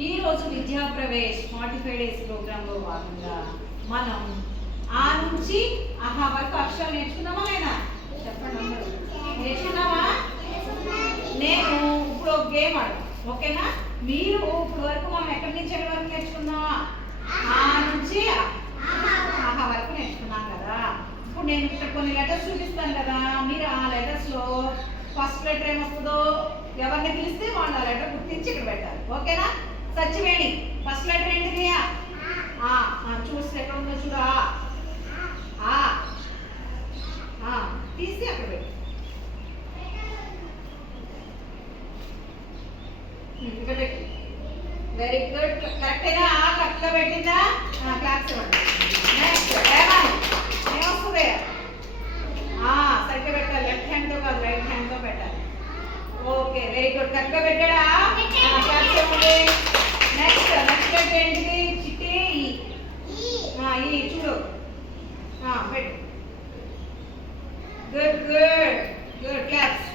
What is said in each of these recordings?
ఈ రోజు విద్యా ప్రవేశ్ 45 డేస్ ప్రోగ్రామ్ లో భాగంగా మనం ఆ నుంచి ఆహా వరకు అక్షరాలు నేర్చుకున్నామా లేదా చెప్పండి అందరూ నేర్చుకున్నామా నేను ఇప్పుడు ఒక గేమ్ ఆడతాను ఓకేనా మీరు ఇప్పుడు వరకు మనం ఎక్కడి నుంచి ఎక్కడి వరకు నేర్చుకున్నామా ఆ నుంచి ఆహా వరకు నేర్చుకున్నాం కదా ఇప్పుడు నేను ఇక్కడ కొన్ని లెటర్స్ చూపిస్తాను కదా మీరు ఆ లెటర్స్ లో ఫస్ట్ లెటర్ ఏమొస్తుందో ఎవరిని పిలిస్తే వాళ్ళు ఆ లెటర్ గుర్తించి ఇక్కడ పెట్టాలి ఓకేనా సచ్చివేణి ఫస్ట్ లెటర్ ఏంటిది చూసి ఎక్కడ ఉందో చూడా తీసి అక్కడ పెట్టు ఇక్కడ పెట్టు వెరీ గుడ్ కరెక్టేనా కరెక్ట్గా పెట్టిందా క్లాప్స్ ఇవ్వండి నెక్స్ట్ ఏమొస్తుంది సరిగ్గా పెట్టాలి లెఫ్ట్ హ్యాండ్తో కాదు రైట్ హ్యాండ్తో పెట్టాలి ఓకే వెరీ గుడ్ కరెక్ట్గా పెట్టాడా క్లాప్స్ ఇవ్వండి నెక్స్ట్ లెటర్ ఏంటిది చిట్టి ఈ చూడు పెట్టు గుడ్ గుడ్ గుడ్ క్లాప్స్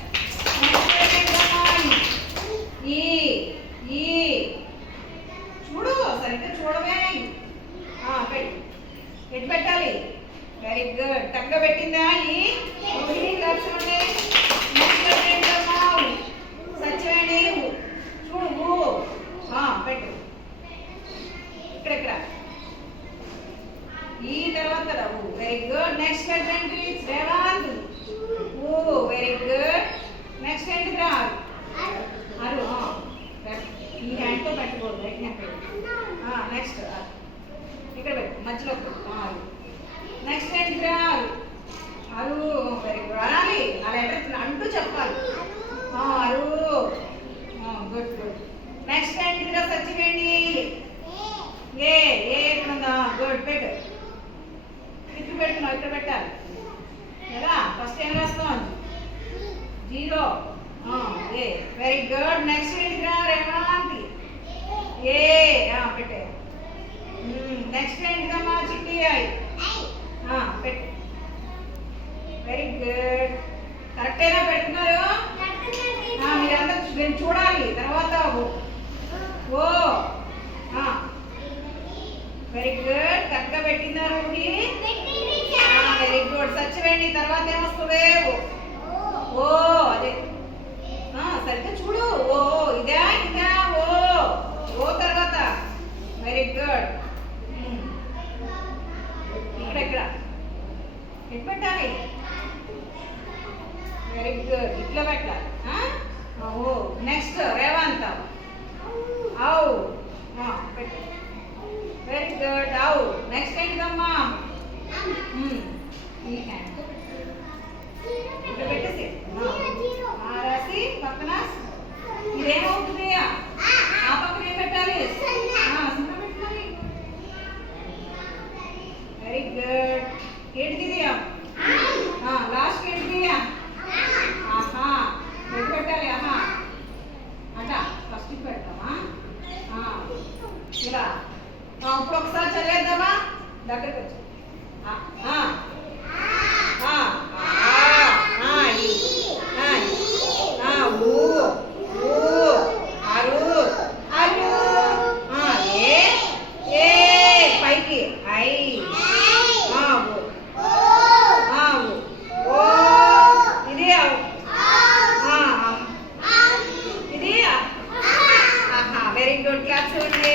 చూడు సరిగ్గా చూడమే పెట్టు ఎటు పెట్టాలి వెరీ గుడ్ కరెక్ట్గా పెట్టిందా ఈ క్లాప్స్ ఇవ్వండి సచ్చివేణి చూడు పెట్టు ఇక్కడ ఈ తర్వాత కదా వెరీ గుడ్ నెక్స్ట్ లెటర్ ఏంటి రేవంత్ వెరీ గుడ్ నెక్స్ట్ ఏంటి రా అరు ఈ హ్యాండ్తో పెట్టకూడదు రైట్ హ్యాండ్ పెట్టు నెక్స్ట్ ఇక్కడ పెట్టు మధ్యలో నెక్స్ట్ ఏంటి రా అరు వెరీ గుడ్ అనాలి ఆ లెటర్ అంటూ చెప్పాలి అరు గుడ్ గుడ్ నెక్స్ట్ ఏంటిరా సచ్చివేణి ఏ ఎక్కడుందా గుడ్ పెట్టు ఇక్కడ పెట్టున్నావు ఇక్కడ పెట్టాలి కదా ఫస్ట్ ఏం రాస్తాం 0 ఏ వెరీ గుడ్ నెక్స్ట్ ఏంటిరా రేవంతి ఏ పెట్టే నెక్స్ట్ ఏంటిదమ్మా చిట్టి పెట్టు వెరీ గుడ్ కరెక్టేనా పెడుతున్నారు మీరందరూ నేను చూడాలి తర్వాత ఓ వెరీ గుడ్ కరెక్ట్గా పెట్టినారు వెరీ గుడ్ సచ్చివేండి తర్వాత ఏమొస్తుంది ఓ అదే సరిగ్గా చూడు ఓ ఇదా ఇంకా ఓ తర్వాత వెరీ గుడ్ ఇక్కడ ఎటు పెట్టాలి వెరీ గుడ్ ఇట్లా పెట్టాలి ఓ నెక్స్ట్ రేవంత్ పెట్టు వెరీ గుడ్ నెక్స్ట్ ఏంటిదమ్మా ఈ హ్యాండ్ ఇక్కడ పెట్టేసి రాసి పక్కన ఇదేమవుతుంది ఆ పక్కన ఏం పెట్టాలి పెట్టాలి వెరీ గుడ్ ఏంటిది లాస్ట్ ఏంటిది ఆహా ఎటు పెట్టాలి అట ఫస్ట్ పెడతామా ఇలా ఇప్పుడు ఒకసారి చదివేద్దామా దగ్గరికి వచ్చి పైకి ఇది ఇది వెరీ గుడ్ క్లాప్స్ ఇవ్వండి